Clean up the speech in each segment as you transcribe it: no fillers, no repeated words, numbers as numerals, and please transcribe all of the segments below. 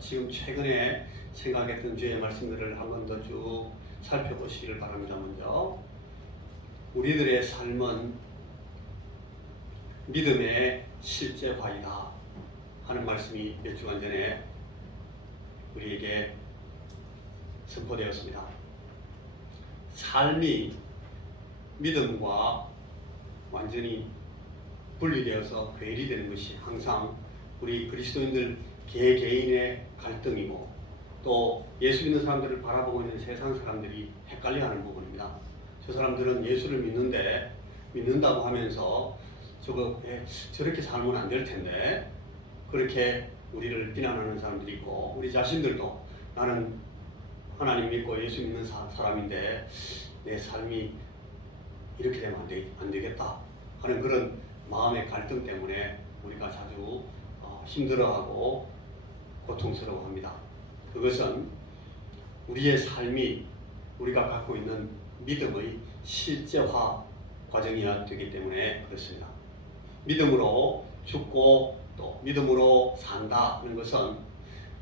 지금 최근에 생각했던 주의 말씀들을 한 번 더 쭉 살펴보시기를 바랍니다. 먼저 우리들의 삶은 믿음의 실제화이다 하는 말씀이 몇 주간 전에 우리에게 선포되었습니다. 삶이 믿음과 완전히 분리되어서 괴리되는 것이 항상 우리 그리스도인들 개개인의 갈등이고, 또 예수 믿는 사람들을 바라보고 있는 세상 사람들이 헷갈려하는 부분입니다. 저 사람들은 예수를 믿는다고 하면서 저렇게 살면 안 될 텐데, 그렇게 우리를 비난하는 사람들이 있고, 우리 자신들도 나는 하나님 믿고 예수 믿는 사람인데 내 삶이 이렇게 되면 안 되겠다 하는 그런 마음의 갈등 때문에 우리가 자주 힘들어하고 고통스러워합니다. 그것은 우리의 삶이 우리가 갖고 있는 믿음의 실제화 과정이어야 되기 때문에 그렇습니다. 믿음으로 죽고 또 믿음으로 산다는 것은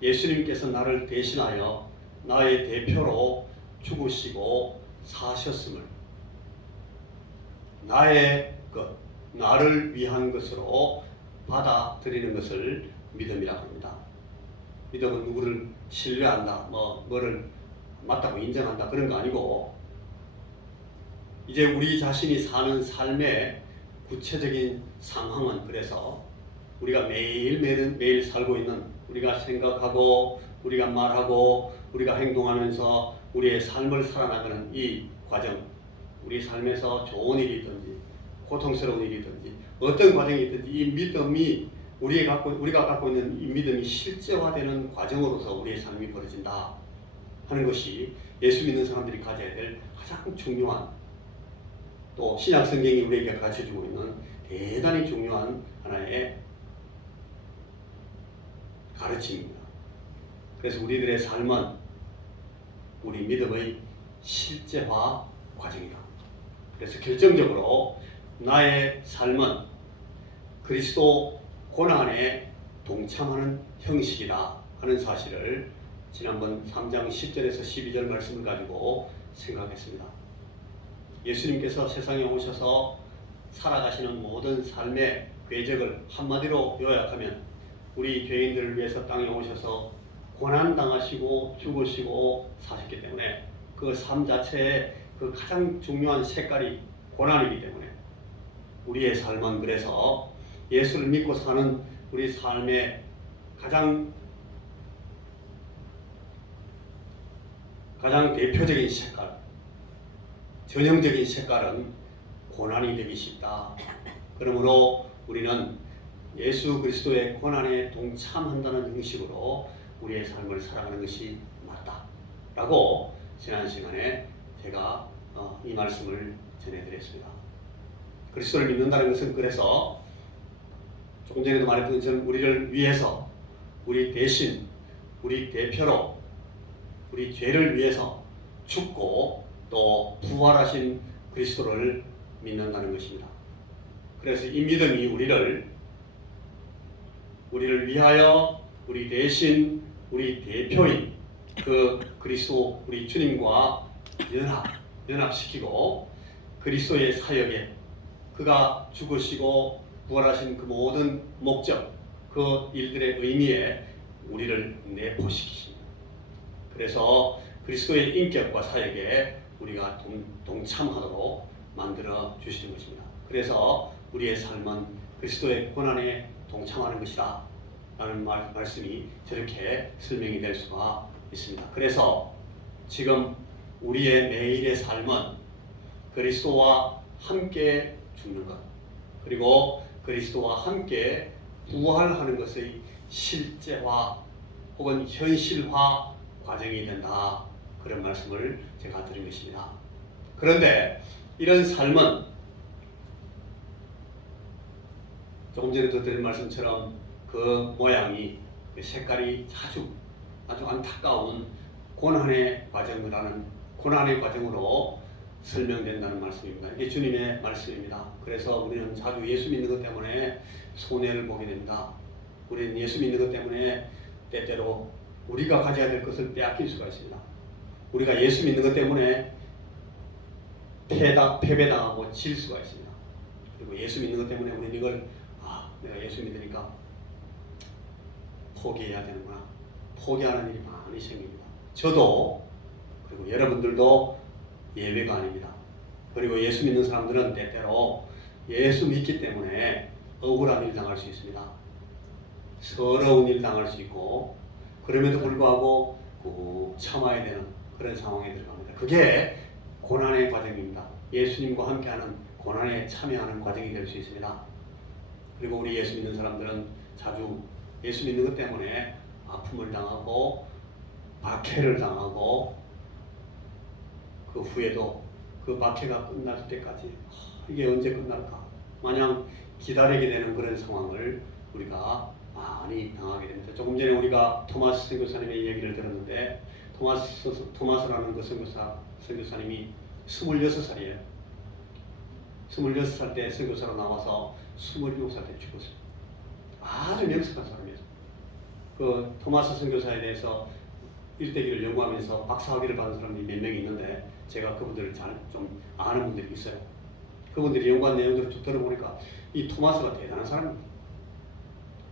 예수님께서 나를 대신하여 나의 대표로 죽으시고 사셨음을 나의 것, 나를 위한 것으로 받아들이는 것을 믿음이라고 합니다. 믿음은 누구를 신뢰한다, 뭐를 맞다고 인정한다 그런 거 아니고, 이제 우리 자신이 사는 삶의 구체적인 상황은, 그래서 우리가 매일 살고 있는, 우리가 생각하고 우리가 말하고 우리가 행동하면서 우리의 삶을 살아나가는 이 과정, 우리 삶에서 좋은 일이든지 고통스러운 일이든지 어떤 과정이 있든지 이 믿음이 우리가 갖고 있는 이 믿음이 실제화되는 과정으로서 우리의 삶이 벌어진다 하는 것이 예수 믿는 사람들이 가져야 될 가장 중요한, 또 신약 성경이 우리에게 가르쳐주고 있는 대단히 중요한 하나의 가르침입니다. 그래서 우리들의 삶은 우리 믿음의 실제화 과정이다. 그래서 결정적으로 나의 삶은 그리스도 고난에 동참하는 형식이다 하는 사실을 지난번 3장 10절에서 12절 말씀을 가지고 생각했습니다. 예수님께서 세상에 오셔서 살아가시는 모든 삶의 궤적을 한마디로 요약하면, 우리 죄인들을 위해서 땅에 오셔서 고난당하시고 죽으시고 사셨기 때문에 그 삶 자체의 그 가장 중요한 색깔이 고난이기 때문에 우리의 삶은, 그래서 예수를 믿고 사는 우리 삶의 가장 대표적인 색깔, 전형적인 색깔은 고난이 되기 쉽다. 그러므로 우리는 예수 그리스도의 고난에 동참한다는 형식으로 우리의 삶을 살아가는 것이 맞다라고 지난 시간에 제가 이 말씀을 전해드렸습니다. 그리스도를 믿는다는 것은, 그래서 조금 전에도 말했던 것처럼 우리를 위해서, 우리 대신, 우리 대표로 우리 죄를 위해서 죽고 또 부활하신 그리스도를 믿는다는 것입니다. 그래서 이 믿음이 우리를 위하여 우리 대신, 우리 대표인 그 그리스도, 우리 주님과 연합시키고 그리스도의 사역에, 그가 죽으시고 부활하신 그 모든 목적, 그 일들의 의미에 우리를 내포시키십니다. 그래서 그리스도의 인격과 사역에 우리가 동참하도록 만들어 주시는 것입니다. 그래서 우리의 삶은 그리스도의 고난에 동참하는 것이다 라는 말씀이 저렇게 설명이 될 수가 있습니다. 그래서 지금 우리의 매일의 삶은 그리스도와 함께 죽는 것, 그리고 그리스도와 함께 부활하는 것의 실제화 혹은 현실화 과정이 된다, 그런 말씀을 제가 드린 것입니다. 그런데 이런 삶은 조금 전에도 드린 말씀처럼 그 모양이, 그 색깔이 아주 안타까운 고난의 과정으로 설명된다는 말씀입니다. 이게 주님의 말씀입니다. 그래서 우리는 자주 예수 믿는 것 때문에 손해를 보게 됩니다. 우리는 예수 믿는 것 때문에 때때로 우리가 가져야 될 것을 빼앗길 수가 있습니다. 우리가 예수 믿는 것 때문에 패배당하고 질 수가 있습니다. 그리고 예수 믿는 것 때문에 우리는 이걸 내가 예수 믿으니까 포기해야 되는구나. 포기하는 일이 많이 생깁니다. 저도 그리고 여러분들도 예외가 아닙니다. 그리고 예수 믿는 사람들은 때때로 예수 믿기 때문에 억울한 일 당할 수 있습니다. 서러운 일 당할 수 있고 그럼에도 불구하고 꼭 참아야 되는 그런 상황에 들어갑니다. 그게 고난의 과정입니다. 예수님과 함께하는 고난에 참여하는 과정이 될 수 있습니다. 그리고 우리 예수 믿는 사람들은 자주 예수 믿는 것 때문에 아픔을 당하고 박해를 당하고 그 후에도 그 박해가 끝날 때까지 이게 언제 끝날까 마냥 기다리게 되는 그런 상황을 우리가 많이 당하게 됩니다. 조금 전에 우리가 토마스 선교사님의 얘기를 들었는데 토마스라는 그 선교사님이 26살이에요. 26살 때 선교사로 나와서 27살 때 죽었어요. 아주 명석한 사람이었어요. 그 토마스 선교사에 대해서 일대기를 연구하면서 박사학위를 받은 사람이 몇 명이 있는데 제가 그분들을 잘 좀 아는 분들이 있어요. 그분들이 연구한 내용들을 쭉 들어보니까 이 토마스가 대단한 사람입니다.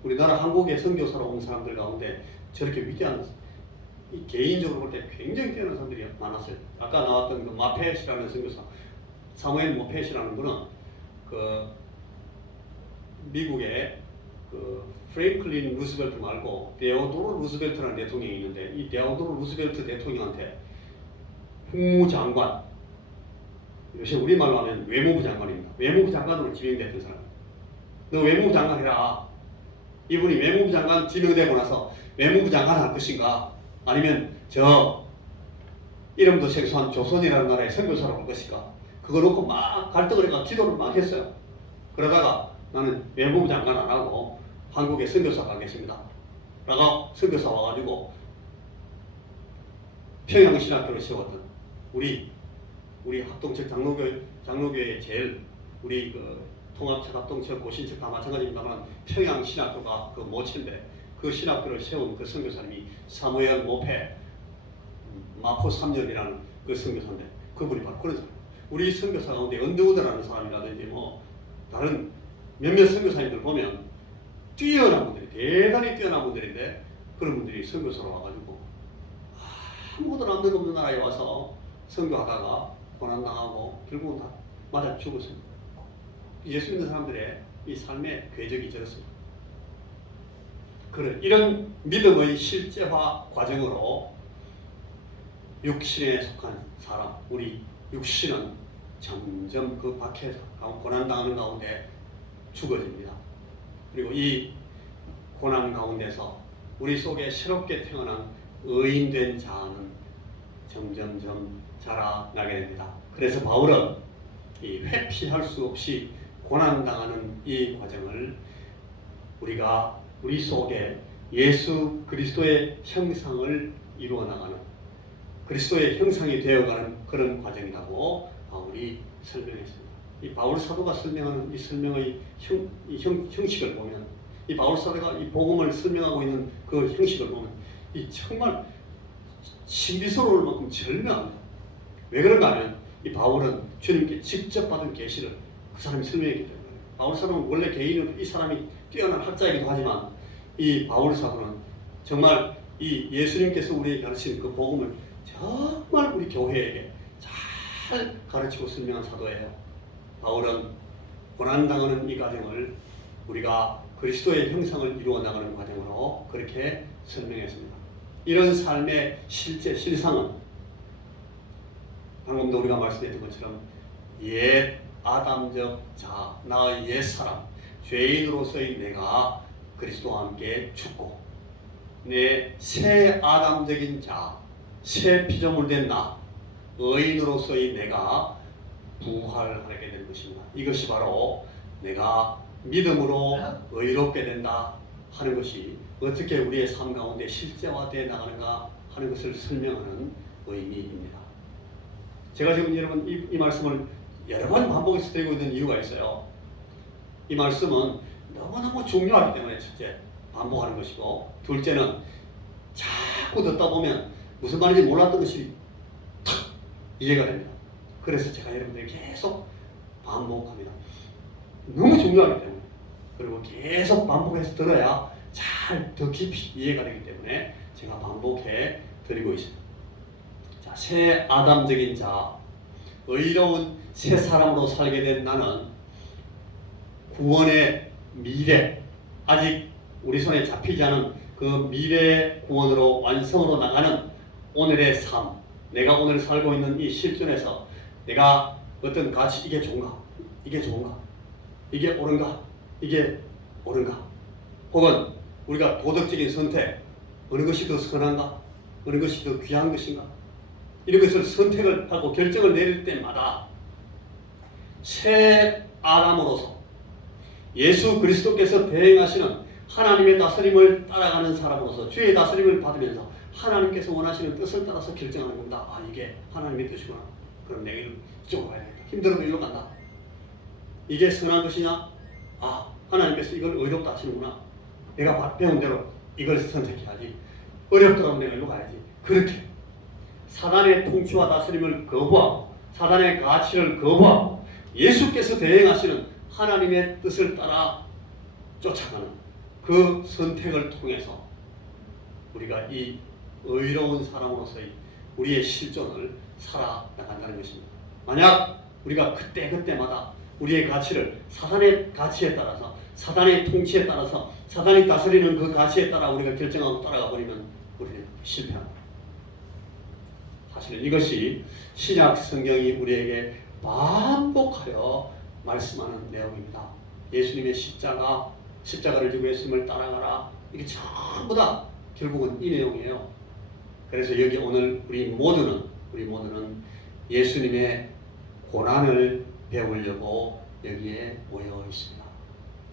우리나라 한국에 선교사로 온 사람들 가운데 저렇게 위대한 개인적으로 볼 때 굉장히 뛰어난 사람들이 많았어요. 아까 나왔던 그 마펫이라는 선교사 사무엘 모펫이라는 분은 그 미국의 그 프랭클린 루스벨트 말고 데오도로 루스벨트라는 대통령이 있는데 이 데오도로 루스벨트 대통령한테 국무장관, 요새 우리말로 하면 외무부 장관입니다. 외무부 장관으로 지명됐던 사람. 너 외무부 장관 해라. 이분이 외무부 장관 지명되고 나서 외무부 장관 할 것인가 아니면 저 이름도 생소한 조선이라는 나라의 선교사로 할 것인가 그거 놓고 막 갈등을 해가 기도를 막 했어요. 그러다가 나는 외무부 장관 안 하고 한국에 선교사 가겠습니다. 라고 선교사 와가지고 평양신학교를 세웠던 우리 합동측 장로교회 제일 우리 그 통합측 합동측 고신측 다 마찬가지입니다만 평양신학교가 그 모체인데 그 신학교를 세운 그 선교사님이 사무엘 모페 마포 3년이라는 그 선교사인데 그분이 바로 그런 사람. 우리 선교사 가운데 언더우드라는 사람이라든지 뭐 다른 몇몇 선교사님들 보면 뛰어난 분들이 대단히 뛰어난 분들인데 그런 분들이 선교사로 와가지고 아무것도 남는 없는 나라에 와서 선교하다가 고난당하고 결국은 다 맞아 죽었습니다. 예수 믿는 사람들의 이 삶의 궤적이 저렇습니다. 이런 믿음의 실제화 과정으로 육신에 속한 사람, 우리 육신은 점점 그 박해, 고난당하는 가운데 죽어집니다. 그리고 이 고난 가운데서 우리 속에 새롭게 태어난 의인된 자아는 점점점 자라나게 됩니다. 그래서 바울은 이 회피할 수 없이 고난당하는 이 과정을 우리가 우리 속에 예수 그리스도의 형상을 이루어 나가는 그리스도의 형상이 되어가는 그런 과정이라고 바울이 설명했습니다. 이 바울 사도가 설명하는 이 설명의 형식을 보면 이 바울 사도가 이 복음을 설명하고 있는 그 형식을 보면 이 정말 신비스러울 만큼 절묘합니다. 왜 그런가 하면 이 바울은 주님께 직접 받은 계시를 그 사람이 설명했기 때문에 바울 사도는 원래 개인은 이 사람이 뛰어난 학자이기도 하지만 이 바울 사도는 정말 이 예수님께서 우리에게 가르친 그 복음을 정말 우리 교회에게 잘 가르치고 설명한 사도예요. 바울은 고난당하는 이 과정을 우리가 그리스도의 형상을 이루어 나가는 과정으로 그렇게 설명했습니다. 이런 삶의 실제 실상은 방금도 우리가 말씀드린 것처럼 옛 아담적 자, 나의 옛 사람, 죄인으로서의 내가 그리스도와 함께 죽고 내 새 아담적인 자, 새 피조물된 나, 의인으로서의 내가 부활하게 되는 것입니다. 이것이 바로 내가 믿음으로 의롭게 된다 하는 것이 어떻게 우리의 삶 가운데 실제화되어 나가는가 하는 것을 설명하는 의미입니다. 제가 지금 여러분 이 말씀을 여러 번 반복해서 드리고 있는 이유가 있어요. 이 말씀은 너무너무 중요하기 때문에 첫째 반복하는 것이고 둘째는 자꾸 듣다 보면 무슨 말인지 몰랐던 것이 탁 이해가 됩니다. 그래서 제가 여러분들에게 계속 반복합니다. 너무 중요하기 때문에. 그리고 계속 반복해서 들어야 잘 더 깊이 이해가 되기 때문에 제가 반복해 드리고 있습니다. 자, 새 아담적인 자, 의로운 새 사람으로 살게 된 나는 구원의 미래, 아직 우리 손에 잡히지 않은 그 미래 구원으로 완성으로 나가는 오늘의 삶, 내가 오늘 살고 있는 이 실존에서 내가 어떤 가치, 이게 좋은가? 이게 좋은가? 이게 옳은가? 이게 옳은가? 혹은 우리가 도덕적인 선택, 어느 것이 더 선한가? 어느 것이 더 귀한 것인가? 이런 것을 선택을 하고 결정을 내릴 때마다 새 아담으로서 예수 그리스도께서 대행하시는 하나님의 다스림을 따라가는 사람으로서 주의 다스림을 받으면서 하나님께서 원하시는 뜻을 따라서 결정하는 겁니다. 아, 이게 하나님의 뜻이구나. 그럼 내가 이쪽으로 가야 되겠다. 힘들어도 이리로 간다. 이게 선한 것이냐? 아, 하나님께서 이걸 의롭다 하시는구나. 내가 배운 대로 이걸 선택해야지. 어렵더라도 내가 이리로 가야지. 그렇게 사단의 통치와 다스림을 거부하고 사단의 가치를 거부하고 예수께서 대행하시는 하나님의 뜻을 따라 쫓아가는 그 선택을 통해서 우리가 이 의로운 사람으로서의 우리의 실존을 살아나간다는 것입니다. 만약 우리가 그때마다 우리의 가치를 사단의 가치에 따라서 사단의 통치에 따라서 사단이 다스리는 그 가치에 따라 우리가 결정하고 따라가 버리면 우리는 실패합니다. 사실은 이것이 신약 성경이 우리에게 반복하여 말씀하는 내용입니다. 예수님의 십자가를 지고 예수님을 따라가라. 이게 전부 다 결국은 이 내용이에요. 그래서 여기 오늘 우리 모두는 예수님의 고난을 배우려고 여기에 모여 있습니다.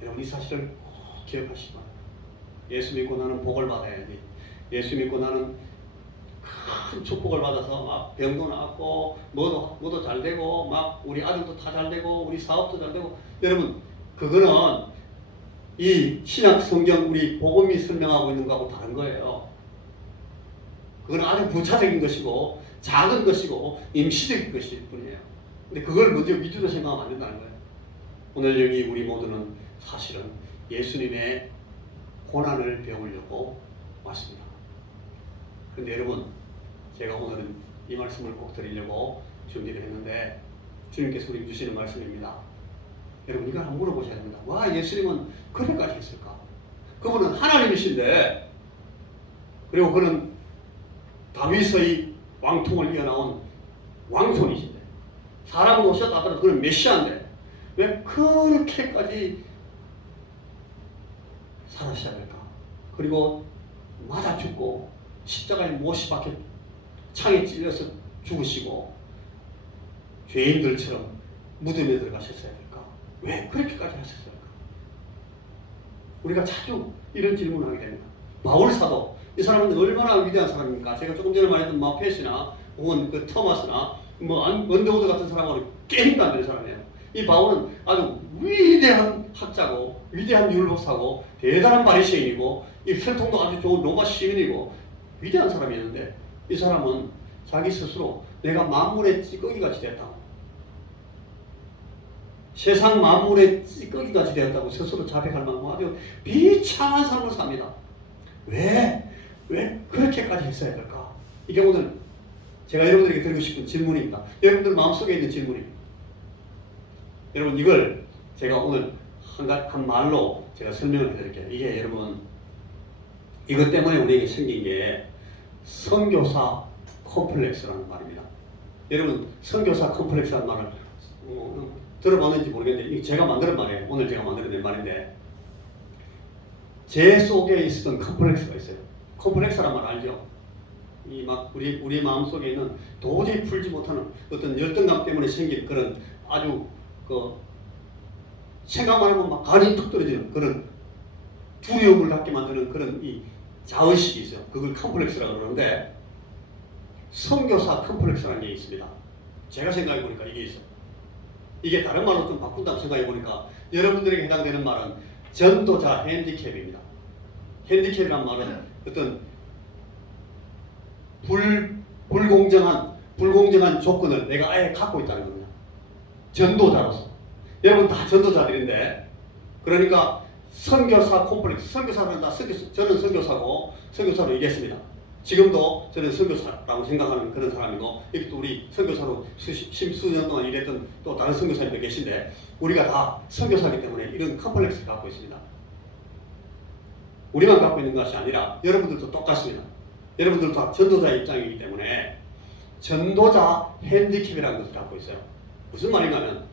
여러분 이 사실을 꼭 기억하시기 바랍니다. 예수 믿고 나는 복을 받아야지. 예수 믿고 나는 큰 축복을 받아서 막 병도 나았고 뭐도 잘 되고 막 우리 아들도 다 잘 되고 우리 사업도 잘 되고 여러분 그거는 이 신약 성경 우리 복음이 설명하고 있는 거하고 다른 거예요. 그건 아주 부차적인 것이고 작은 것이고 임시적인 것일 뿐이에요. 근데 그걸 먼저 위주로 생각하면 안 된다는 거예요. 오늘 여기 우리 모두는 사실은 예수님의 고난을 배우려고 왔습니다. 그런데 여러분 제가 오늘은 이 말씀을 꼭 드리려고 준비를 했는데 주님께서 우리 주시는 말씀입니다. 여러분 이걸 한번 물어보셔야 됩니다. 와, 예수님은 그렇게까지 했을까? 그분은 하나님이신데 그리고 그는 다윗의 왕통을 이어나온 왕손이신데 사람으로 오셨다 하더라도 그는 메시아인데 왜 그렇게까지 살아셔야 될까? 그리고 맞아 죽고 십자가에 못이 박혀 창에 찔려서 죽으시고 죄인들처럼 무덤에 들어가셨어야 될까? 왜 그렇게까지 하셨을까? 우리가 자주 이런 질문을 하게 됩니다. 바울 사도, 이 사람은 얼마나 위대한 사람입니까? 제가 조금 전에 말했던 마페시나 혹은 그 토마스나 언더우드 같은 사람하고 게임도 안 되는 사람이에요. 이 바울은 아주 위대한 학자고 위대한 율법사고 대단한 바리새인이고 이 혈통도 아주 좋은 로마 시민이고 위대한 사람이었는데 이 사람은 자기 스스로 내가 만물의 찌꺼기같이 됐다고 세상 만물의 찌꺼기같이 되었다고 스스로 자백할 만큼 아주 비참한 삶을 삽니다. 왜 그렇게까지 했어야 될까? 이게 오늘 제가 여러분들에게 드리고 싶은 질문입니다. 여러분들 마음속에 있는 질문입니다. 여러분 이걸 제가 오늘 한 말로 제가 설명을 해드릴게요. 이게 여러분 이것 때문에 우리에게 생긴 게 선교사 컴플렉스라는 말입니다. 여러분 선교사 컴플렉스라는 말을 들어봤는지 모르겠는데 이게 제가 만드는 말이에요. 오늘 제가 만들어낸 말인데 제 속에 있었던 컴플렉스가 있어요. 컴플렉스란 말 알죠? 이 막 우리 마음 속에 있는 도저히 풀지 못하는 어떤 열등감 때문에 생긴 그런 아주 그 생각만 하면 막 간이 툭 떨어지는 그런 두려움을 갖게 만드는 그런 이 자의식이 있어요. 그걸 컴플렉스라고 그러는데 선교사 컴플렉스라는 게 있습니다. 제가 생각해 보니까 이게 있어요. 이게 다른 말로 좀 바꾼다고 생각해 보니까 여러분들에게 해당되는 말은 전도자 핸디캡입니다. 핸디캡이란 말은 어떤 불공정한 조건을 내가 아예 갖고 있다는 겁니다. 전도자로서. 여러분 다 전도자들인데, 그러니까 선교사 콤플렉스, 선교사는 다 저는 선교사고 선교사로 얘기했습니다. 지금도 저는 선교사라고 생각하는 그런 사람이고, 여기 또 우리 선교사로 수년 동안 일했던 또 다른 선교사님들 계신데, 우리가 다 선교사이기 때문에 이런 컴플렉스를 갖고 있습니다. 우리만 갖고 있는 것이 아니라 여러분들도 똑같습니다. 여러분들도 다 전도자 입장이기 때문에 전도자 핸디캡이라는 것을 갖고 있어요. 무슨 말인가 하면,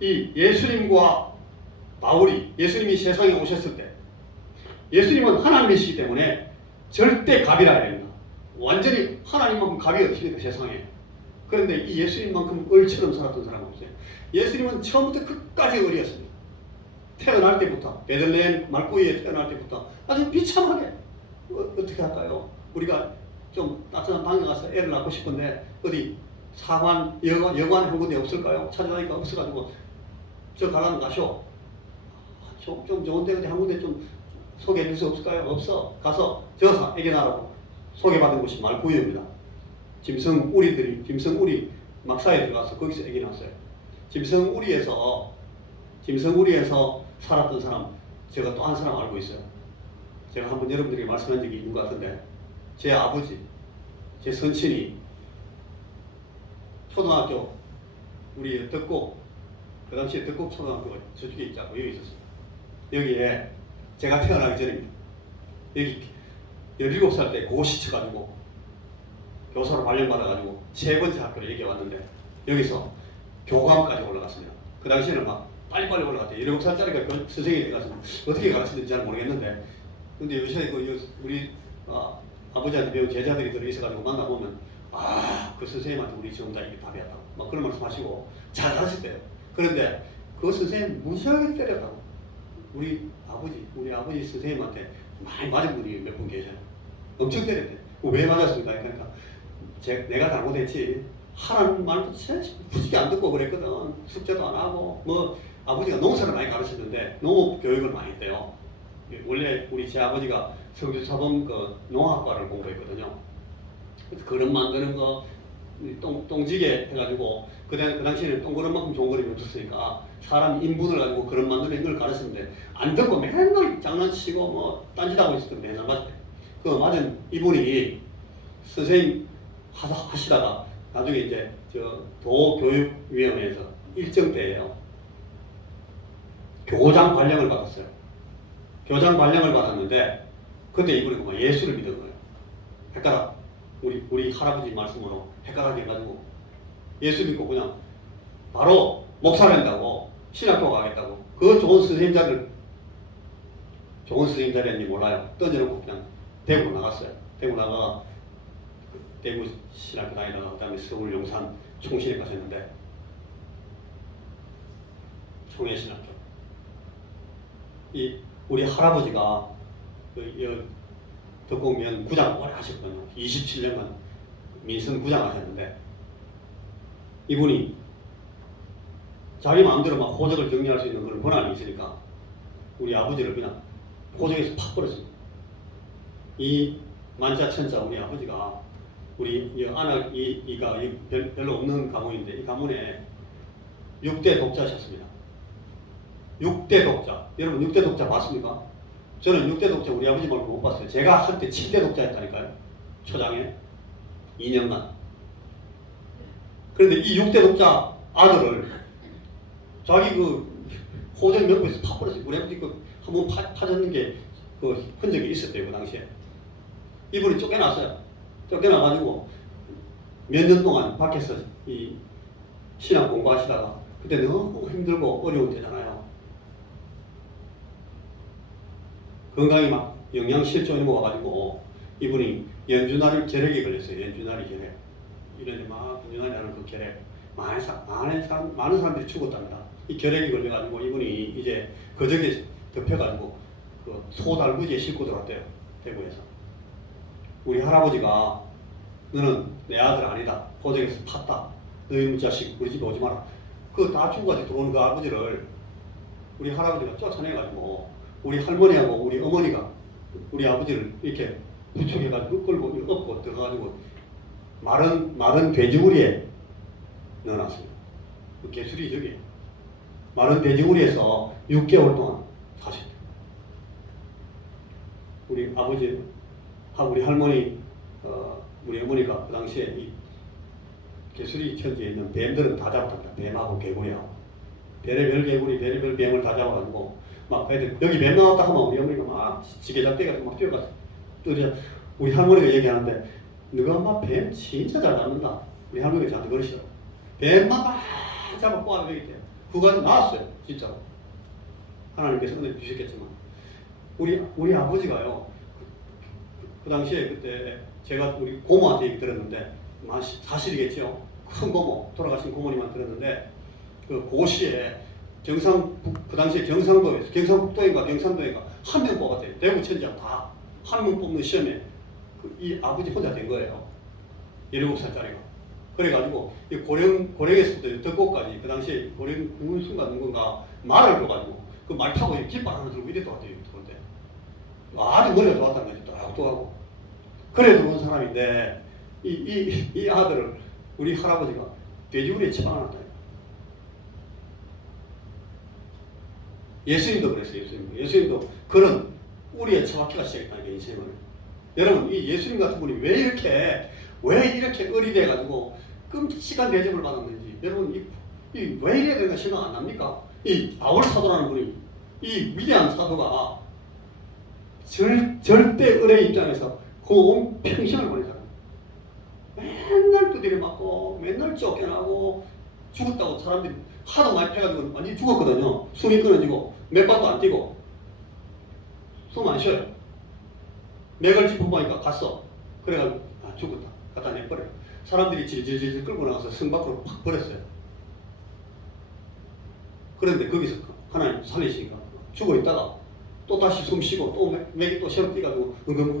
이 예수님과 바울이, 예수님이 세상에 오셨을 때 예수님은 하나님이시기 때문에 절대 갑이라 해야 됩니다. 완전히 하나님만큼 갑이 없으니까 세상에. 그런데 이 예수님만큼 을처럼 살았던 사람은 없어요. 예수님은 처음부터 끝까지 을이었습니다. 태어날 때부터, 베들레헴 말구이에 태어날 때부터 아주 비참하게 어떻게 할까요? 우리가 좀 따뜻한 방에 가서 애를 낳고 싶은데 어디 사관, 여관 한 군데 없을까요? 찾아다니까 없어가지고 저 가라면 가쇼. 좀 좋은 데 어디 한 군데 좀 소개해 줄 수 없을까요? 없어. 가서 저 애기 낳으라고 소개받은 곳이 말구이입니다. 짐승우리 막사에 들어가서 거기서 애기 낳았어요. 짐승우리에서 살았던 사람, 제가 또 한 사람 알고 있어요. 제가 한번 여러분들에게 말씀한 적이 있는 것 같은데, 제 아버지, 제 선친이 초등학교, 우리 덕곡, 그 당시에 덕곡 초등학교가 저쪽에 있자고 여기 있었어요. 여기에 제가 태어나기 전입니다. 여기 17살 때 고시쳐가지고 교사로 발령받아가지고 세 번째 학교를 여기 왔는데, 여기서 교감까지 올라갔습니다. 그 당시에는 막 빨리빨리 올라갔대요. 17살짜리가 선생님이 돼가지고 어떻게 가르치는지 잘 모르겠는데, 근데 요새 우리 아버지한테 배운 제자들이 들어있어가지고 만나보면, 그 선생님한테 우리 지금 다 이게 답이었다고 막 그런 말씀 하시고 잘 가르쳤대요. 그런데 그 선생님 무시하게 때렸다고. 우리 아버지 선생님한테 많이 맞은 분이 몇 분 계셔요. 엄청 때렸대. 왜 맞았습니까? 그러니까 내가 잘못했지, 하라는 말도 굳이 안 듣고 그랬거든. 숙제도 안 하고, 뭐 아버지가 농사를 많이 가르쳤는데 농업 교육을 많이 했대요. 원래 제 아버지가 성주사범 그 농학과를 공부했거든요. 그래서 그릇 만드는 거, 똥지게 해가지고, 그 당시에는 똥그릇만큼 좋은 그릇이 없었으니까 사람 인분을 가지고 그릇 만드는 걸 가르쳤는데, 안 듣고 맨날 장난치고 뭐 딴짓하고 있었던 맨날 맞았대. 그 맞은 이분이 선생님 하시다가 나중에 이제 도교육위원회에서 일정 때예요. 교장 발령을 받았어요. 교장 발령을 받았는데, 그때 이분이 그만 예수를 믿은 거예요. 헷갈아. 우리 할아버지 말씀으로 헷갈하게 해가지고 예수 믿고 그냥 바로 목사를 한다고, 신학교 가겠다고. 그 좋은 선생님 자리인지 몰라요. 던져놓고 그냥 대구로 나갔어요. 대구 나가 대구 신학교 다니다가 그 다음에 서울 용산 총신에 가서 했는데, 총회신학교. 우리 할아버지가 덕곡면 구장 오래 하셨거든요. 27년간 민선 구장 하셨는데, 이분이 자기 마음대로 막 호적을 정리할 수 있는 그런 권한이 있으니까 우리 아버지를 그냥 호적에서 팍 버렸습니다. 이 만자천자 우리 아버지가 우리 이가 별로 없는 가문인데, 이 가문에 6대 독자셨습니다. 6대 독자. 여러분 6대 독자 맞습니까? 저는 6대 독자 우리 아버지 말고 못 봤어요. 제가 한때 7대 독자였다니까요. 초장에 2년간. 그런데 이 6대 독자 아들을 자기 호적 명부에서 파버렸어요. 우리 아버지 한번 파졌는 게 흔적이 있었대요. 그 당시에. 이분이 쫓겨났어요. 쫓겨나가지고 몇 년 동안 밖에서 이 신학 공부하시다가, 그때 너무 힘들고 어려울 때잖아요. 건강이 막 영양실조 이런 거 와가지고 이분이 연주나리 결핵에 걸렸어요. 연주나리 결핵. 이런데 막 연주나리라는 그 결핵. 많은 사람들이 죽었답니다. 이 결핵이 걸려가지고 이분이 이제 거적에 덮여가지고 그 소달구지에 싣고 들어왔대요. 대구에서. 우리 할아버지가 너는 내 아들 아니다. 고적에서 팠다. 너희 자식 우리 집에 오지 마라. 그 다 죽어가지고 들어오는 그 아버지를 우리 할아버지가 쫓아내가지고 우리 할머니하고 우리 어머니가 우리 아버지를 이렇게 부축해가지고 끌고 업고 들어가 가가지고 마른 돼지우리에 넣어놨습니다. 그 개수리 저기 마른 돼지우리에서 6개월 동안 사셨대요. 우리 아버지 하고 우리 할머니 우리 어머니가 그 당시에 이 개수리 천지에 있는 뱀들은 다 잡았답니다. 뱀하고 개구리하고 별의별 개구리 별의별 뱀을 다 잡아가지고 막 애들 여기 뱀 나왔다 하면 우리 어머니가 막 지게잡대가지고 막 뛰어가서 우리 할머니가 얘기하는데 너가 막 뱀 진짜 잘 잡는다. 우리 할머니가 저한테 그러시더라고. 뱀만 막 잡아 꼬아야 되겠대요. 그거 나왔어요. 진짜로. 하나님께서 은혜 주셨겠지만 우리 아버지가요. 그 당시에 그때 제가 우리 고모한테 얘기 들었는데 사실이겠죠. 큰 고모 돌아가신 고모님한테 들었는데 그 고시에 그 당시에 경상도에서 경상북도인가 경상도인가 한 명 뽑았대요. 대구 천지하고 다 한 명 뽑는 시험에 이 아버지 혼자 된 거예요. 17살짜리가. 그래가지고 이 고령에서부터 덕곡까지 그 당시에 고령 군수가 누군가 말을 줘가지고 그 말 타고 깃발 하나 들고 이래 들어왔대요. 그런데 아주 머리가 좋았다는 거죠. 똑똑하고. 그래 들어온 사람인데 이 아들을 우리 할아버지가 돼지우리에 처방해놨다. 예수님도 그랬어요. 예수님도 그런 우리에 처박히가 시작했다니까 인생을. 여러분 이 예수님 같은 분이 왜 이렇게 어리돼가지고 끔찍한 대접을 받았는지 여러분 왜 이래야 되나 생각 안 납니까? 이 바울 사도라는 분이 이 위대한 사도가 절대 의뢰 입장에서 그 온 평생을 보내잖아요. 맨날 두드려 맞고 맨날 쫓겨나고 죽었다고 사람들이 하도 많이 패가지고 완전히 죽었거든요. 숨이 끊어지고 몇 발도 안 뛰고 숨 안 쉬어요. 맥을 짚어보니까 갔어. 그래가지고 죽었다. 갖다 내버려요. 사람들이 질질질 끌고 나가서 성 밖으로 확 버렸어요. 그런데 거기서 하나님 살리시니까 죽어 있다가 또 다시 숨 쉬고 또 맥이 또 시험 뛰가지고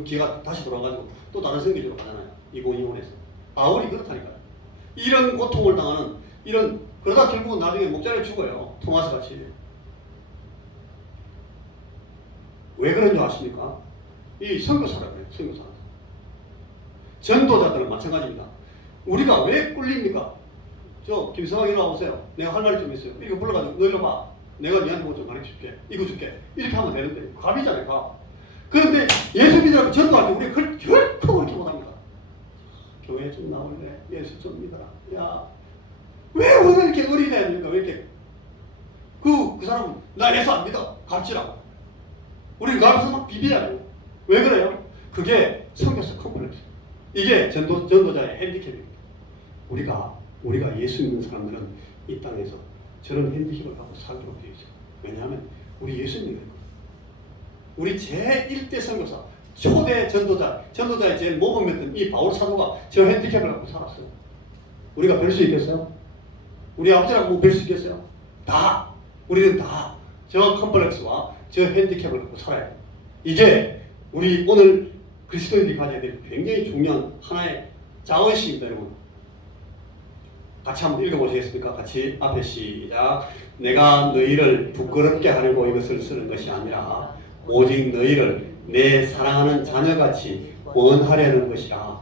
기가 다시 돌아가지고 또 다른 성교지로 가잖아요. 이혼해서. 바울이 그렇다니까요. 이런 고통을 당하는 그러다 결국은 나중에 목자리에 죽어요. 토마스 같이. 왜 그런 줄 아십니까? 이 선교사라고 해요. 선교사. 전도자들은 마찬가지입니다. 우리가 왜 꿀립니까? 저 김성황 일로 와보세요. 내가 할 말이 좀 있어요. 이거 불러가지고 너 일로 봐. 내가 니한테 뭐 좀 가르쳐줄게. 이거 줄게. 이렇게 하면 되는데 갑이잖아요. 갑. 그런데 예수 믿으라고 전도할 때 우리가 결코 그렇게 못합니다. 교회 좀 나올래? 예수 좀 믿어라. 야, 왜 우리가 이렇게 어린애입니까? 왜 이렇게 그 사람은 나 예수 안 믿어. 갑질하고. 우리는 그 앞에서 막 비벼야 돼요. 왜 그래요? 그게 성교사 컴플렉스. 이게 전도자의 핸디캡입니다. 우리가 예수 믿는 사람들은 이 땅에서 저런 핸디캡을 갖고 살도록 되어 있어요. 왜냐하면 우리 예수 믿는 거예요. 우리 제1대 선교사, 초대 전도자의 제일 모범이었던 이 바울 사도가 저 핸디캡을 갖고 살았어요. 우리가 뵐 수 있겠어요? 우리 아버지라고 뵐 수 있겠어요? 우리는 다 저 컴플렉스와 저 핸디캡을 갖고 살아야 돼요. 이게 우리 오늘 그리스도인들이 가져야 될 굉장히 중요한 하나의 자원식입니다, 여러분. 같이 한번 읽어보시겠습니까? 같이 앞에 시작. 내가 너희를 부끄럽게 하려고 이것을 쓰는 것이 아니라 오직 너희를 내 사랑하는 자녀같이 권하려는 것이라.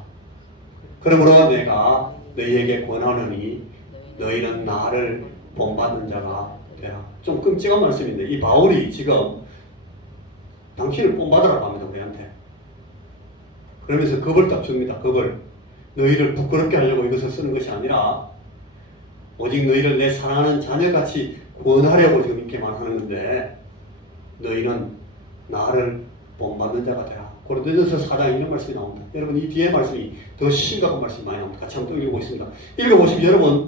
그러므로 내가 너희에게 권하노니 너희는 나를 본받는 자가 되라. 좀 끔찍한 말씀인데 이 바울이 지금 당신을 본받으라고 합니다. 우리한테. 그러면서 겁을 딱 줍니다. 겁을. 너희를 부끄럽게 하려고 이것을 쓰는 것이 아니라 오직 너희를 내 사랑하는 자녀같이 권하려고 지금 이렇게 말하는 건데 너희는 나를 본받는 자가 되라. 고린도전서 4장 이런 말씀이 나옵니다. 여러분 이 뒤에 말씀이 더 심각한 말씀이 많이 나옵니다. 같이 한번 읽어보겠습니다. 읽어보시면 여러분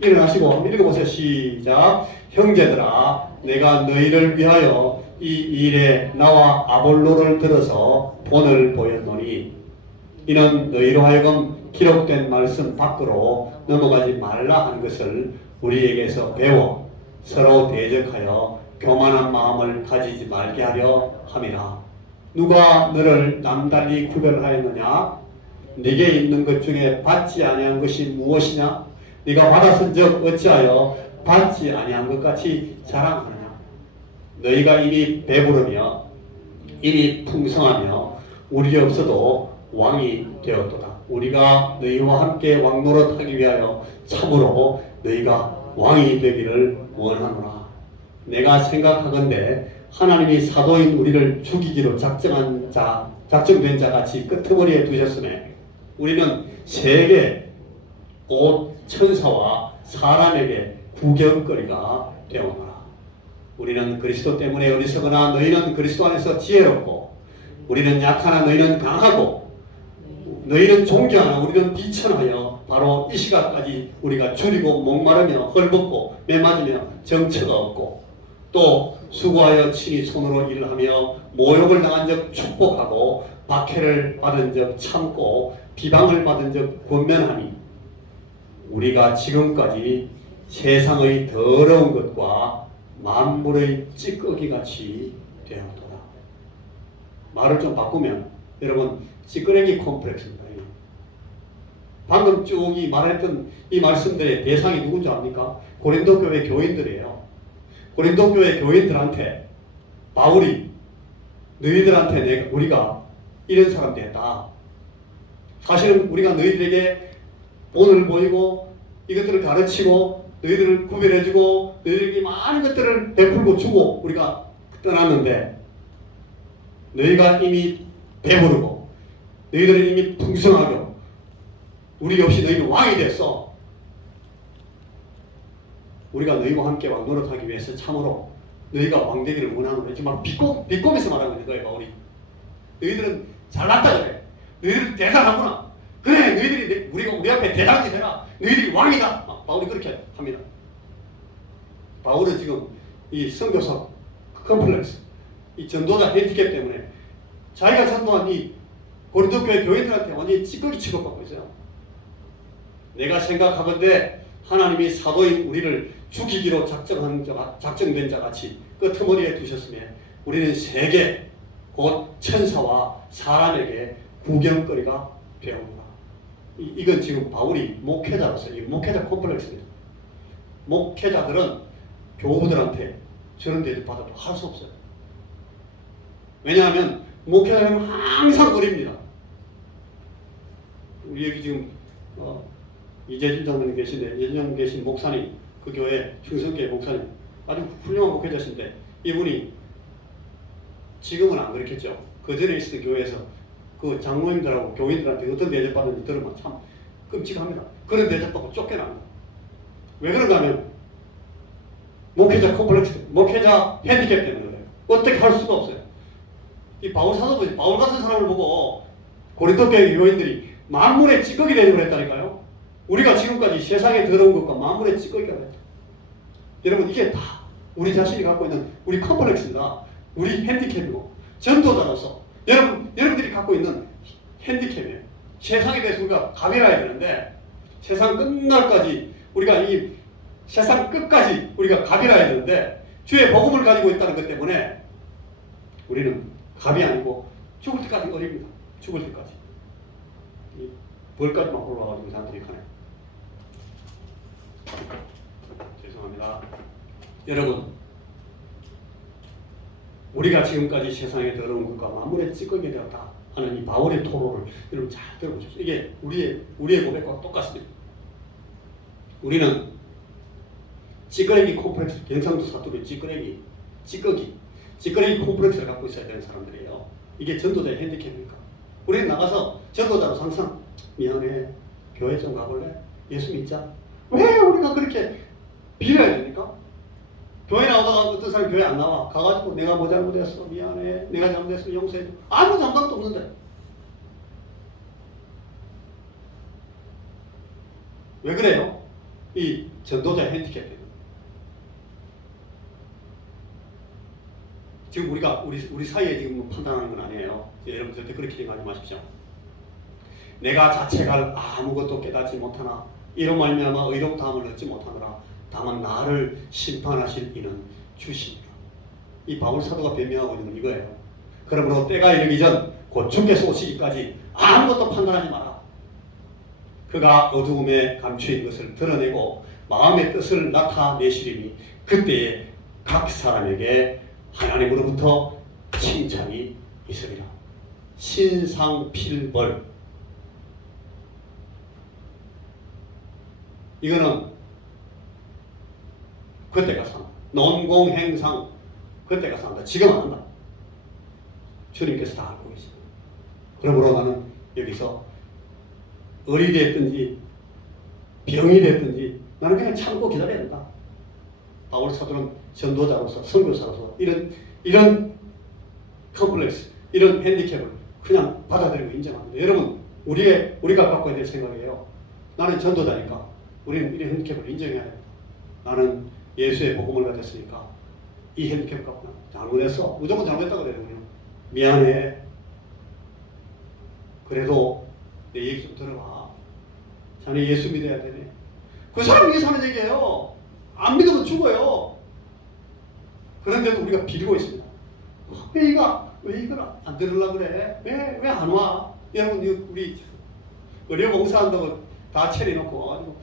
일어나시고 한번 읽어보세요. 시작. 형제들아 내가 너희를 위하여 이 일에 나와 아볼로를 들어서 본을 보였노니 이는 너희로 하여금 기록된 말씀 밖으로 넘어가지 말라 한 것을 우리에게서 배워 서로 대적하여 교만한 마음을 가지지 말게 하려 함이라. 누가 너를 남달리 구별하였느냐? 네게 있는 것 중에 받지 아니한 것이 무엇이냐? 네가 받았은즉 어찌하여 받지 아니한 것 같이 자랑하느냐? 너희가 이미 배부르며 이미 풍성하며 우리 없어도 왕이 되었도다. 우리가 너희와 함께 왕노릇하기 위하여 참으로 너희가 왕이 되기를 원하노라. 내가 생각하건대 하나님이 사도인 우리를 죽이기로 작정된 자 같이 끄트머리에 두셨으매 우리는 세계 곧 천사와 사람에게 구경거리가 되오노라. 우리는 그리스도 때문에 어리석으나 너희는 그리스도 안에서 지혜롭고, 우리는 약하나 너희는 강하고, 너희는 존경하나 우리는 비천하여 바로 이 시각까지 우리가 줄이고 목마르며 헐벗고 매맞으며 정처가 없고, 또 수고하여 친히 손으로 일을 하며 모욕을 당한 적 축복하고 박해를 받은 적 참고 비방을 받은 적 권면하니 우리가 지금까지 세상의 더러운 것과 만물의 찌꺼기같이 되었도다. 말을 좀 바꾸면 여러분 찌끄레기 콤플렉스입니다. 방금 쭉 이 말했던 이 말씀들의 대상이 누군지 압니까? 고린도 교회 교인들이에요. 고린도 교회 교인들한테 바울이 너희들한테 우리가 이런 사람 됐다. 사실은 우리가 너희들에게 본을 보이고 이것들을 가르치고 너희들을 구별해주고 너희들에게 많은 것들을 베풀고 주고 우리가 떠났는데 너희가 이미 배부르고 너희들은 이미 풍성하고 우리 없이 너희는 왕이 됐어. 우리가 너희와 함께 왕노릇하기 위해서 참으로 너희가 왕되기를 원하노라. 이렇게 막 비꼬면서 말하고 있는 거예요. 바울이. 너희들은 잘났다 그래. 너희들은 대단하구나. 그래 너희들이 우리 앞에 대단히 되라. 너희들이 왕이다. 바울이 그렇게 합니다. 바울은 지금 이 선교사 컴플렉스, 이 전도자 핸디캡 때문에 자기가 전도한 이 고린도 교회 교인들한테 완전히 찌꺼기 취급받고 있어요. 내가 생각하건대 하나님이 사도인 우리를 죽이기로 작정된 자 같이 끄트머리에 두셨으며 우리는 세계 곧 천사와 사람에게 구경거리가 되었노라. 이건 지금 바울이 목회자로서 이 목회자 콤플렉스입니다. 목회자들은 교우들한테 저런 대접받아도 할 수 없어요. 왜냐하면 목회자는 항상 어립니다. 우리 여기 지금 이재준 장로님 계신데, 이재준 계신 목사님, 그 교회 충성교회 목사님 아주 훌륭한 목회자신데 이분이 지금은 안 그렇겠죠. 그 전에 있었던 교회에서 그 장로님들하고 교인들한테 어떤 대접받는지 들으면 참 끔찍합니다. 그런 대접받고 쫓겨납니다. 왜 그런가 하면 목회자 콤플렉스, 목회자 핸디캡 때문에 그래요. 어떻게 할 수가 없어요. 이 바울 사도 보지, 바울 같은 사람을 보고 고린도 교회 교인들이 만물의 찌꺼기 되려고 했다니까요. 우리가 지금까지 세상에 들어온 것과 만물의 찌꺼기가 됐다. 여러분 이게 다 우리 자신이 갖고 있는 우리 컴플렉스입니다. 우리 핸디캡이고 전도자로서 여러분들이 갖고 있는 핸디캡이에요. 세상에 대해서 우리가 가별해야 되는데 세상 끝날까지 우리가 이 세상 끝까지 우리가 가별해야 되는데 주의 복음을 가지고 있다는 것 때문에 우리는 갑이 아니고 죽을 때까지 어립니다. 죽을 때까지. 벌까지만 올라와가지고 사람들이 가네. 죄송합니다. 여러분, 우리가 지금까지 세상에 더러운 것과 만물의 찌꺼기 되었다 하는 이 바울의 토로를 여러분 잘 들어보십시오. 이게 우리의 고백과 똑같습니다. 우리는 찌꺼기 콤플렉스, 경상도 사투리 찌꺼기 콤플렉스를 갖고 있어야 되는 사람들이에요. 이게 전도자의 핸디캡입니까? 우리는 나가서 전도자로 항상 미안해, 교회 좀 가볼래? 예수 믿자. 왜 우리가 그렇게 빌어야 됩니까? 교회 나오다가 어떤 사람이 교회 안 나와. 가가지고 내가 뭐 잘못했어, 미안해, 내가 잘못했어, 용서해줘. 아무 장담도 없는데. 왜 그래요? 이 전도자 핸디캡 때문에. 지금 우리 사이에 지금 판단하는 건 아니에요. 여러분 절대 그렇게 생각하지 마십시오. 내가 자책할 아무것도 깨닫지 못하나 이로 말미암아 의롭다함을 얻지 못하노라. 다만 나를 심판하실 이는 주시니라. 이 바울 사도가 변명하고 있는 건 이거예요. 그러므로 때가 이르기 전 곧 주께서 오시기까지 아무것도 판단하지 마라. 그가 어두움에 감추인 것을 드러내고 마음의 뜻을 나타내시리니 그때에 각 사람에게 하나님으로부터 칭찬이 있으리라. 신상필벌. 이거는 그때가 산다. 논공행상 그때가 산다. 지금 안 한다. 주님께서 다 알고 계십니다. 그러므로 나는 여기서 을이 됐든지 병이 됐든지 나는 그냥 참고 기다려야 된다. 바울 사도는 전도자로서 선교사로서 이런 컴플렉스, 이런 핸디캡을 그냥 받아들이고 인정합니다. 여러분, 우리가 갖고 될 생각이에요. 나는 전도자니까 우리는 이런 핸디캡을 인정해야 합니다. 나는 예수의 복음을 가졌으니까 이 핸디캡을 갖고 잘못했어. 무조건 잘못했다고 그래요. 미안해. 그래도 내 얘기 좀 들어봐. 자네 예수 믿어야 되네. 그 사람 위해서 하는 얘기예요. 안 믿으면 죽어요. 그런데도 우리가 비리고 있습니다. 왜 이걸 안 들으려고 그래? 왜 안 와? 여러분, 우리 의료 봉사한다고 다 체리놓고 와가지고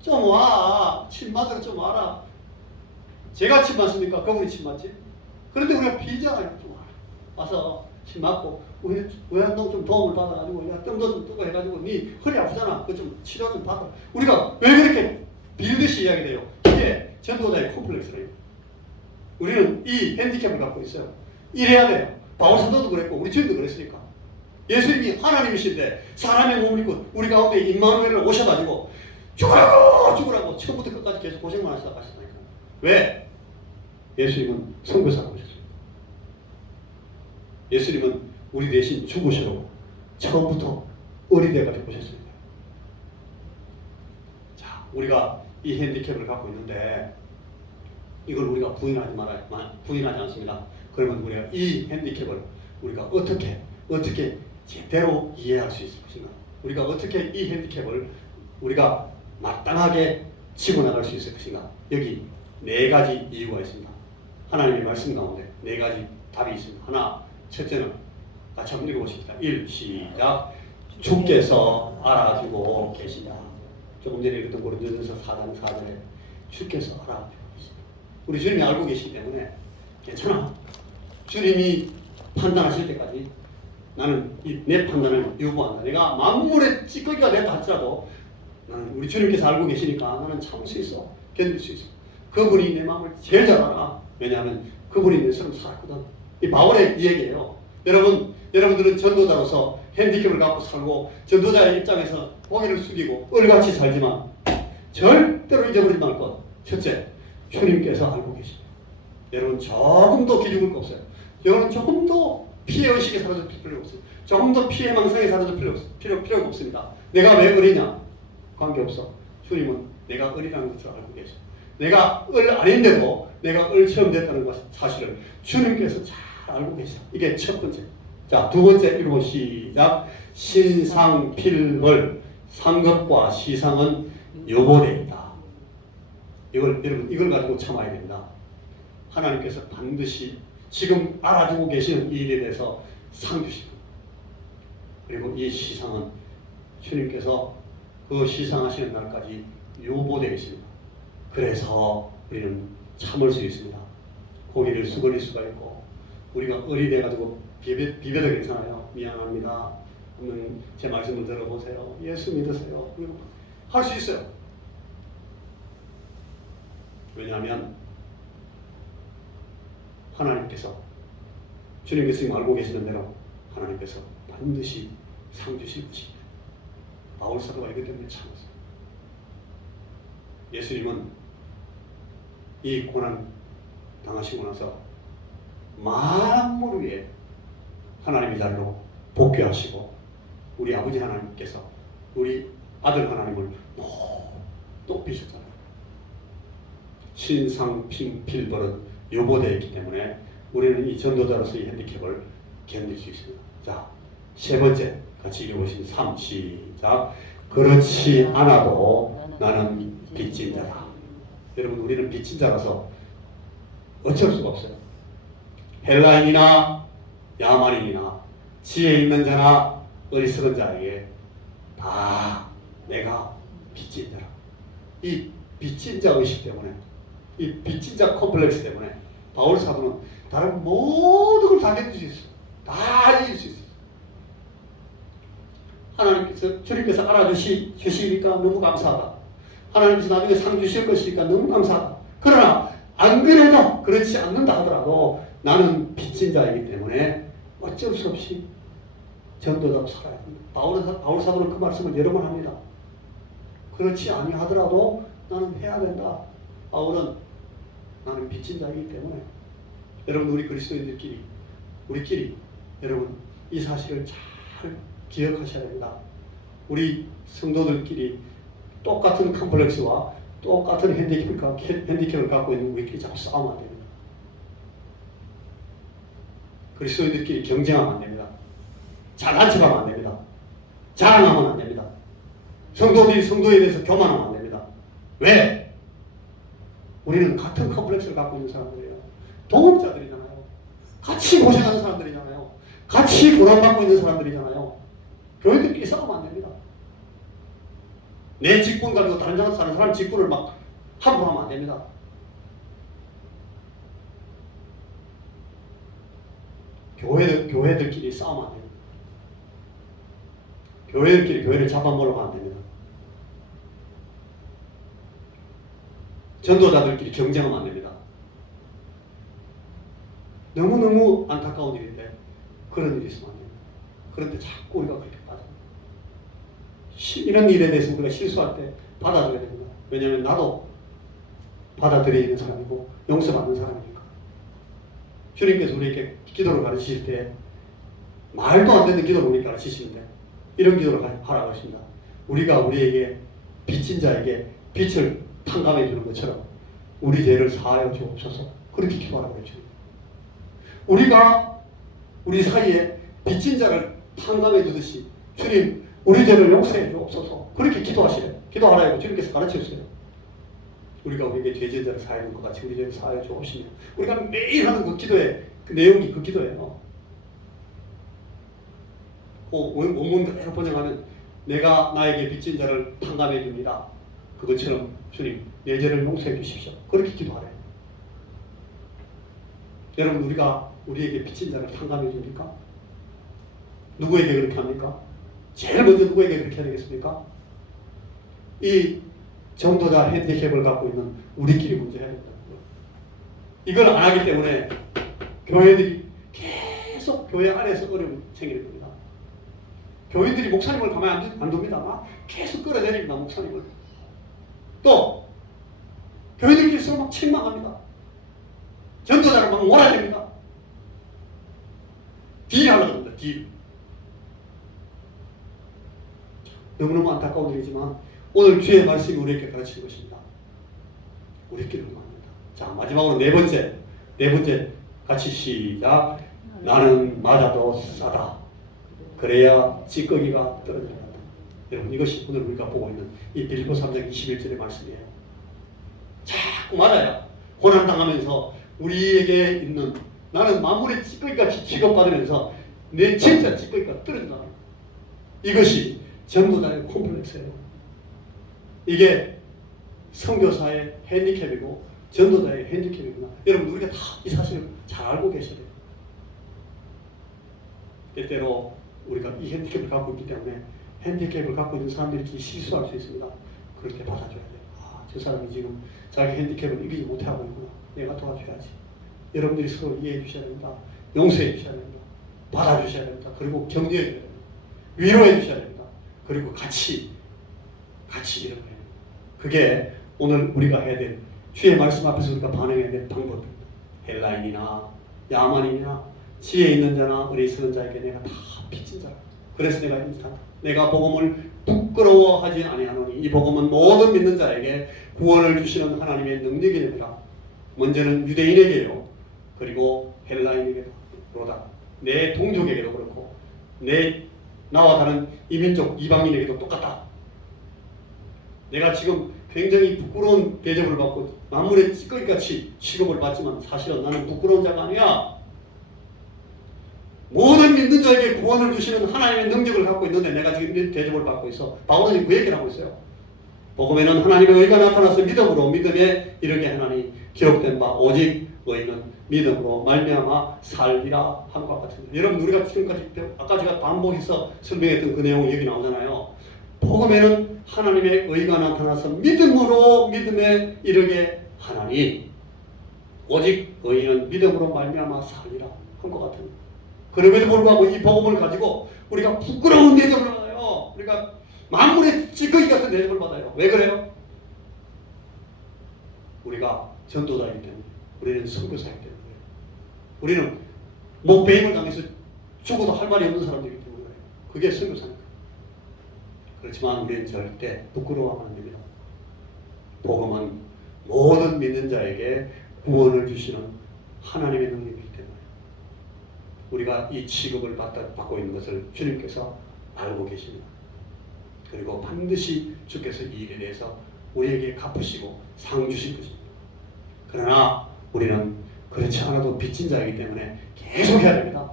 좀 와. 침 맞으러 좀 와라. 제가 침 맞습니까? 그분이 침 맞지? 그런데 우리가 비잖아요. 좀 와서 침 맞고 외환동 좀 도움을 받아가지고 야 뜸도 좀 뜨고 해가지고 네 허리 아프잖아. 그거 좀 치료 좀 받아. 우리가 왜 그렇게 빌듯이 이야기돼요? 이게 전도자의 콤플렉스래요. 우리는 이 핸디캡을 갖고 있어요. 이래야 돼요. 바울 사도도 그랬고 우리 주님도 그랬으니까. 예수님이 하나님이신데 사람의 몸을 입고 우리 가운데 임마누엘을 오셔가지고 죽으라고 처음부터 끝까지 계속 고생만 하시다 가셨다니까. 왜? 예수님은 선교사로 오셨어요. 예수님은 우리 대신 죽으시라고 처음부터 어리대가지고 오셨습니다. 자, 우리가 이 핸디캡을 갖고 있는데 이걸 우리가 부인하지 않습니다. 그러면 우리가 이 핸디캡을 우리가 어떻게 제대로 이해할 수 있을 것인가? 우리가 어떻게 이 핸디캡을 우리가 마땅하게 치고 나갈 수 있을 것인가? 여기 4가지 이유가 있습니다. 하나님의 말씀 가운데 4가지 답이 있습니다. 하나, 첫째는 같이 한번 읽어보십시다. 1, 시작. 주께서 알아주고 계시다. 조금 전에 읽었던 고린도전서 4장 4절에 주께서 알아주고 계시다. 우리 주님이 알고 계시기 때문에 괜찮아. 주님이 판단하실 때까지 나는 내 판단을 유보한다. 내가 만물의 찌꺼기가 됐다 할지라도 나는 우리 주님께서 알고 계시니까 나는 참을 수 있어. 견딜 수 있어. 그분이 내 마음을 제일 잘 알아. 왜냐하면 그분이 내 삶을 살았거든. 이 바울의 이야기예요. 여러분들은 전도자로서 핸디캡을 갖고 살고 전도자의 입장에서 고개를 숙이고 을같이 살지만 절대로 잊어버리지 말 것. 첫째, 주님께서 알고 계십니다. 여러분 조금도 기죽을 거 없어요. 여러분 조금도 피해의식에 사라질 필요가 없어요. 조금도 피해망상에 사라질 필요가 없습니다. 내가 왜 어리냐? 관계없어. 주님은 내가 어리라는 것을 알고 계셔. 내가 을 아닌데도 내가 을 처음 됐다는 것 사실을 주님께서 잘 알고 계셔. 이게 첫 번째. 자, 두 번째 읽고 시작. 신상필벌. 상급과 시상은 요보되이다. 여러분 이걸 가지고 참아야 됩니다. 하나님께서 반드시 지금 알아주고 계시는 이 일에 대해서 상 주실 겁니다. 그리고 이 시상은 주님께서 그 시상하시는 날까지 요보되어 있습니다. 그래서 우리는 참을 수 있습니다. 고개를 숙일 수가 있고 우리가 을이 돼가지고 비벼도 괜찮아요. 미안합니다. 제 말씀을 들어보세요. 예수 믿으세요. 할 수 있어요. 왜냐하면 하나님께서 주님께서 지금 알고 계시는 대로 하나님께서 반드시 상 주실 것입니다. 바울 사도가 이것 때문에 참았어요. 예수님은 이 고난 당하시고 나서 만물 위에 하나님의 자리로 복귀하시고 우리 아버지 하나님께서 우리 아들 하나님을 높이셨잖아요. 신상필벌은 요보되어 있기 때문에 우리는 이 전도자로서의 핸디캡을 견딜 수 있습니다. 자, 세 번째 같이 읽어보시면 3, 시작. 그렇지 않아도 나는 빚진 자다. 여러분 우리는 빚진 자라서 어쩔 수가 없어요. 헬라인이나 야만인이나 지혜 있는 자나 어리석은 자에게 다 내가 빚진 자라. 이 빚진 자 의식 때문에 이 빚진 자 컴플렉스 때문에 바울 사도는 다른 모든 걸 다 견딜 수 있어요. 다 이길 수 있어요. 하나님께서 주님께서 알아주시니까 너무 감사하다. 하나님께서 나중에 상 주실 것이니까 너무 감사하다. 그러나 안 그래도 그렇지 않는다 하더라도 나는 빚진 자이기 때문에 어쩔 수 없이 전도자로 살아야 합니다. 바울 사도는 그 말씀을 여러 번 합니다. 그렇지 아니하더라도 나는 해야 된다. 바울은 나는 빚진 자이기 때문에 여러분 우리 그리스도인들끼리 우리끼리 여러분 이 사실을 잘 기억하셔야 됩니다. 우리 성도들끼리 똑같은 컴플렉스와 똑같은 핸디캡을 갖고 있는 우리끼리 자꾸 싸우면 안 됩니다. 그리스도인들끼리 경쟁하면 안 됩니다. 잘난 척하면 안 됩니다. 자랑하면 안 됩니다. 성도들이 성도에 대해서 교만하면 안 됩니다. 왜? 우리는 같은 컴플렉스를 갖고 있는 사람들이에요. 동업자들이잖아요. 같이 고생하는 사람들이잖아요. 같이 보람받고 있는 사람들이잖아요. 교회들끼리 싸우면 안 됩니다. 내 직분 가지고 다른 데 사는 사람 직분을 막 함부로 하면 안 됩니다. 교회들끼리 싸우면 안 됩니다. 교회들끼리 교회를 잡아먹으면 안 됩니다. 전도자들끼리 경쟁하면 안 됩니다. 너무너무 안타까운 일인데 그런 일이 있으면 안 됩니다. 그런데 자꾸 우리가 그렇게 빠집니다. 이런 일에 대해서 우리가 실수할 때 받아줘야 됩니다. 왜냐하면 나도 받아들여야 있는 사람이고 용서받는 사람이니까. 주님께서 우리에게 기도를 가르치실 때 말도 안 되는 기도를 우리에게 가르치시는데 이런 기도를 하라고 하십니다. 우리가 우리에게 빚진 자에게 빚을 탕감해 주는 것처럼 우리 죄를 사하여 주옵소서. 그렇게 기도하라고 했죠. 우리가 우리 사이에 빚진 자를 탕감해 주듯이 주님 우리 죄를 용서해 주옵소서. 그렇게 기도하라고 주님께서 가르치셨어요. 우리가 우리에게 죄진 자를 사하는 것 같이 우리 죄를 사하여 주옵시며 우리가 매일 하는 그 기도의 그 내용이 그 기도예요. 원문 그대로 번역하면 내가 나에게 빚진 자를 탕감해 줍니다. 그것처럼 주님 내 죄를 용서해 주십시오. 그렇게 기도하래요. 여러분 우리가 우리에게 빚진 자를 탕감해 줍니까? 누구에게 그렇게 합니까? 제일 먼저 누구에게 그렇게 해야 되겠습니까? 이 전도자 핸디캡을 갖고 있는 우리끼리 먼저 해야 된다는 거예요. 이걸 안 하기 때문에 교회들이 계속 교회 안에서 어려움이 생기는 겁니다. 교인들이 목사님을 가만히 안 둡니다. 계속 끌어내립니다. 목사님을. 또 교회들끼리 서로 막 책망합니다. 전도자를 막 몰아냅니다. 딜하려고 합니다. 딜. 너무너무 안타까운 일이지만 오늘 주의 말씀이 우리에게 가르치는 것입니다. 우리끼리 하면 안 된다. 자 마지막으로 네 번째 같이 시작. 나는 맞아도 싸다. 그래야 찌꺼기가 떨어진다. 여러분 이것이 오늘 우리가 보고 있는 이 빌립보 3장 21절의 말씀이에요. 자꾸 맞아야 고난당하면서 우리에게 있는 나는 만물의 찌꺼기같이 취급받으면서 내 진짜 찌꺼기가 떨어진다. 이것이 전도자의 콤플렉스예요. 이게 선교사의 핸디캡이고 전도자의 핸디캡이구나. 여러분 우리가 다 이 사실을 잘 알고 계셔야 돼요. 때때로 우리가 이 핸디캡을 갖고 있기 때문에 핸디캡을 갖고 있는 사람들이 실수할 수 있습니다. 그렇게 받아줘야 돼요. 저 사람이 지금 자기 핸디캡을 이기지 못하고 있구나. 내가 도와줘야지. 여러분들이 서로 이해해 주셔야 됩니다. 용서해 주셔야 됩니다. 받아주셔야 됩니다. 그리고 격려해 줘야 됩니다. 위로해 주셔야 됩니다. 그리고 같이 이렇게 해야 됩니다. 그게 오늘 우리가 해야 될 주의 말씀 앞에서 우리가 반응해야 될 방법입니다. 헬라인이나 야만인이나 지혜 있는 자나 어리석은 자에게 내가 다 빚진 자라. 그래서 내가 인식한다. 내가 복음을 부끄러워하지 아니하노니 이 복음은 모든 믿는 자에게 구원을 주시는 하나님의 능력이 됩니다. 먼저는 유대인에게요. 그리고 헬라인에게로다. 내 동족에게도 그렇고 나와 다른 이민족 이방인에게도 똑같다. 내가 지금 굉장히 부끄러운 대접을 받고 만물의 찌꺼기같이 취급을 받지만 사실은 나는 부끄러운 자가 아니야. 모든 믿는 자에게 구원을 주시는 하나님의 능력을 갖고 있는데 내가 지금 이런 대접을 받고 있어. 바울은 그 얘기를 하고 있어요. 복음에는 하나님의 의가 나타나서 믿음으로 믿음에 이르게 하나니 기록된 바 오직 의인은 믿음으로 말미암아 살리라 한 것 같습니다. 여러분 우리가 지금까지 아까 제가 반복해서 설명했던 그 내용이 여기 나오잖아요. 복음에는 하나님의 의가 나타나서 믿음으로 믿음에 이르게 하나니 오직 의인은 믿음으로 말미암아 살리라 한 것 같습니다. 그럼에도 불구하고 이 복음을 가지고 우리가 부끄러운 대접을 받아요. 우리가 만물의 찌꺼기 같은 대접을 받아요. 왜 그래요? 우리가 전도자이기 때문에, 우리는 선교사이기 때문에, 우리는 목배임을 당해서 죽어도 할 말이 없는 사람들이기 때문에 그래요. 그게 선교사니까. 그렇지만 우리는 절대 부끄러워하면 안 됩니다. 복음은 모든 믿는 자에게 구원을 주시는 하나님의 능력이기 때문에 우리가 이 취급을 받고 있는 것을 주님께서 알고 계십니다. 그리고 반드시 주께서 이 일에 대해서 우리에게 갚으시고 상 주실 것입니다. 그러나 우리는 그렇지 않아도 빚진 자이기 때문에 계속 해야 됩니다.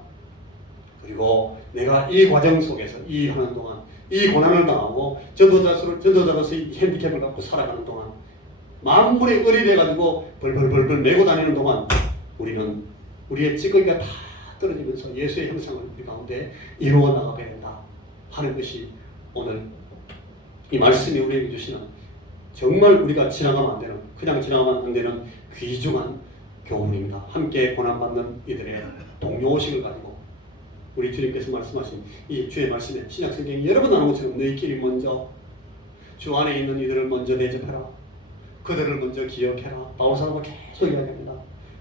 그리고 내가 이 과정 속에서 이 하는 동안 이 고난을 당하고 전도자로서 이 핸디캡을 갖고 살아가는 동안 만물의 을이 돼가지고 벌벌벌벌 메고 다니는 동안 우리는 우리의 찌꺼기가 다 떨어지면서 예수의 형상을 우리 가운데 이루어 나가게 된다 하는 것이 오늘 이 말씀이 우리에게 주시는 정말 우리가 지나가면 안 되는, 그냥 지나가면 안 되는 귀중한 교훈입니다. 함께 고난받는 이들의 동료의식을 가지고 우리 주님께서 말씀하신 이 주의 말씀에 신약 성경이 여러 번 나오는 것처럼 너희끼리 먼저 주 안에 있는 이들을 먼저 대접해라. 그들을 먼저 기억해라. 바울 사도가 계속 이야기합니다.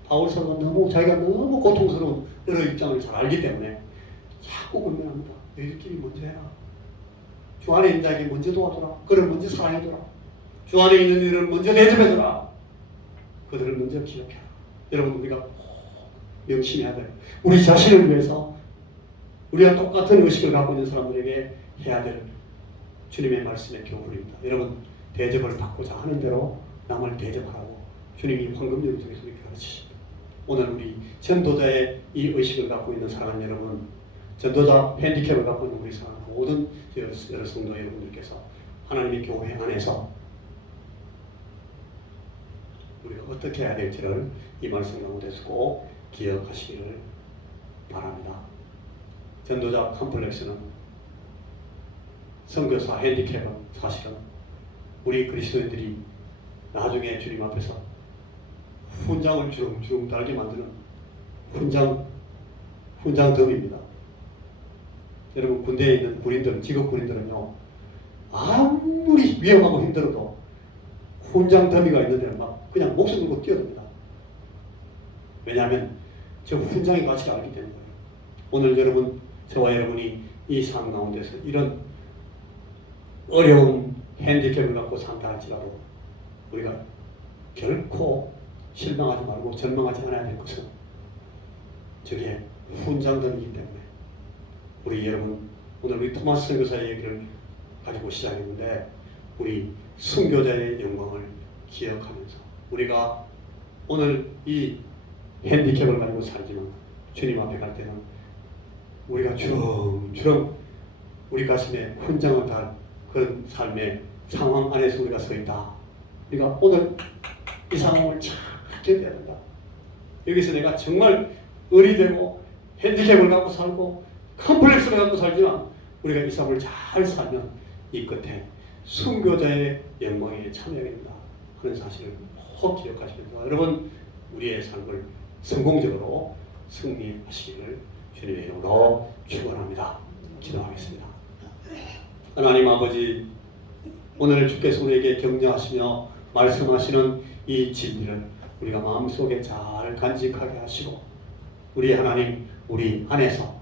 바울 사도가 자기가 너무 고통스러운 여러 입장을 잘 알기 때문에 자꾸 권면합니다. 너희들끼리 먼저 해라. 주 안에 있는 자에게 먼저 도와줘라. 그를 먼저 사랑해줘라. 주 안에 있는 이들을 먼저 대접해줘라. 그들을 먼저 기억해라. 여러분 우리가 꼭 명심해야 돼요. 우리 자신을 위해서 우리가 똑같은 의식을 갖고 있는 사람들에게 해야 될 주님의 말씀의 교훈입니다. 여러분 대접을 받고자 하는 대로 남을 대접하라고 주님이 황금률을 통해서 이렇게 가르치십니다. 오늘 우리 전도자의 이 의식을 갖고 있는 사랑하는 여러분, 전도자 핸디캡을 갖고 있는 우리 사랑하는 모든 여러 성도 여러분들께서 하나님의 교회 안에서 우리가 어떻게 해야 될지를 이 말씀 가운데서 꼭 기억하시기를 바랍니다. 전도자 컴플렉스는 선교사 핸디캡은 사실은 우리 그리스도인들이 나중에 주님 앞에서 훈장을 주렁주렁 달게 만드는 훈장덤입니다. 여러분 군대에 있는 군인들, 직업 군인들은요 아무리 위험하고 힘들어도 훈장더미가 있는 데는 막 그냥 목숨 걸고 뛰어듭니다. 왜냐하면 저 훈장의 가치를 알기 때문에. 오늘 여러분, 저와 여러분이 이 삶 가운데서 이런 어려운 핸디캡을 갖고 산다 할지라도 우리가 결코 실망하지 말고 절망하지 않아야 될 것은 저게 훈장덤이기 때문에 우리 여러분, 오늘 우리 토마스 선교사의 얘기를 가지고 시작했는데 우리 순교자의 영광을 기억하면서 우리가 오늘 이 핸디캡을 가지고 살지만 주님 앞에 갈 때는 우리가 주렁주렁 우리 가슴에 훈장을 달 그런 삶의 상황 안에서 우리가 서 있다. 우리가 오늘 이 상황을 잘 견뎌야 된다. 여기서 내가 정말 을이 되고 핸디캡을 갖고 살고 컴플렉스를 갖고 살지만 우리가 이 삶을 잘 살면 이 끝에 순교자의 영광에 참여하게 된다 하는 사실을 꼭 기억하시면서 여러분 우리의 삶을 성공적으로 승리하시기를 주님의 이름으로 축원합니다. 기도하겠습니다. 하나님 아버지, 오늘 주께서 우리에게 격려하시며 말씀하시는 이 진리를 우리가 마음속에 잘 간직하게 하시고 우리 하나님, 우리 안에서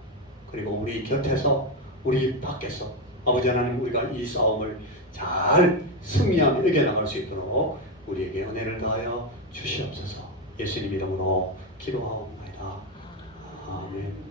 그리고 우리 곁에서 우리 밖에서 아버지 하나님 우리가 이 싸움을 잘 승리하며 이겨나갈 수 있도록 우리에게 은혜를 다하여 주시옵소서. 예수님 이름으로 기도하옵나이다. 아멘.